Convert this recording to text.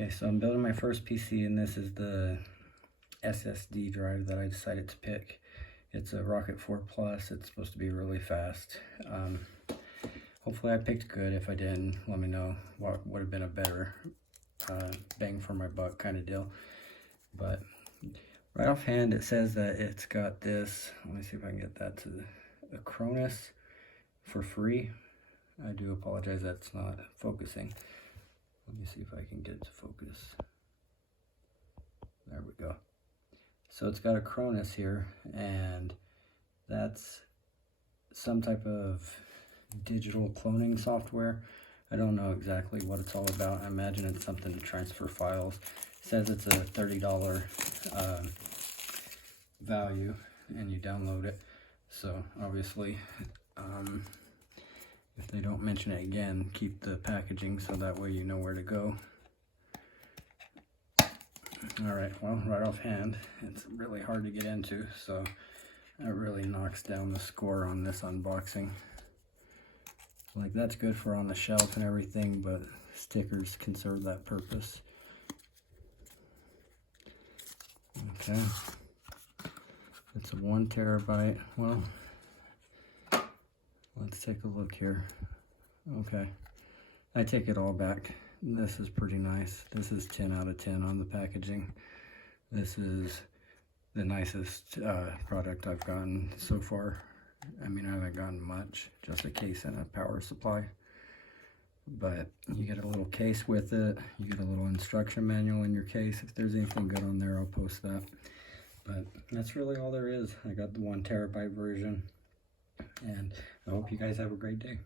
Okay, so I'm building my first PC, and this is the SSD drive that I decided to pick. It's a Rocket 4 Plus. It's supposed to be really fast. Hopefully I picked good. If I didn't, let me know what would have been a better bang for my buck kind of deal. But right offhand, it says that it's got this, let me see if I can get that to a Cronus for free. I do apologize that's not focusing. Let me see if I can get it to focus. There we go. So it's got a Cronus here, and that's some type of digital cloning software. I don't know exactly what it's all about. I imagine it's something to transfer files. It says it's a $30 value, and you download it. So obviously, if they don't mention it again, keep the packaging so that way you know where to go. Alright, well, right offhand, it's really hard to get into, so that really knocks down the score on this unboxing. Like, that's good for on the shelf and everything, but stickers can serve that purpose. Okay. It's a 1 terabyte. Well, let's take a look here. Okay. I take it all back. This is pretty nice. This is 10 out of 10 on the packaging. This is the nicest product I've gotten so far. I mean, I haven't gotten much, just a case and a power supply. But you get a little case with it. You get a little instruction manual in your case. If there's anything good on there, I'll post that. But that's really all there is. I got the 1 terabyte version. And I hope you guys have a great day.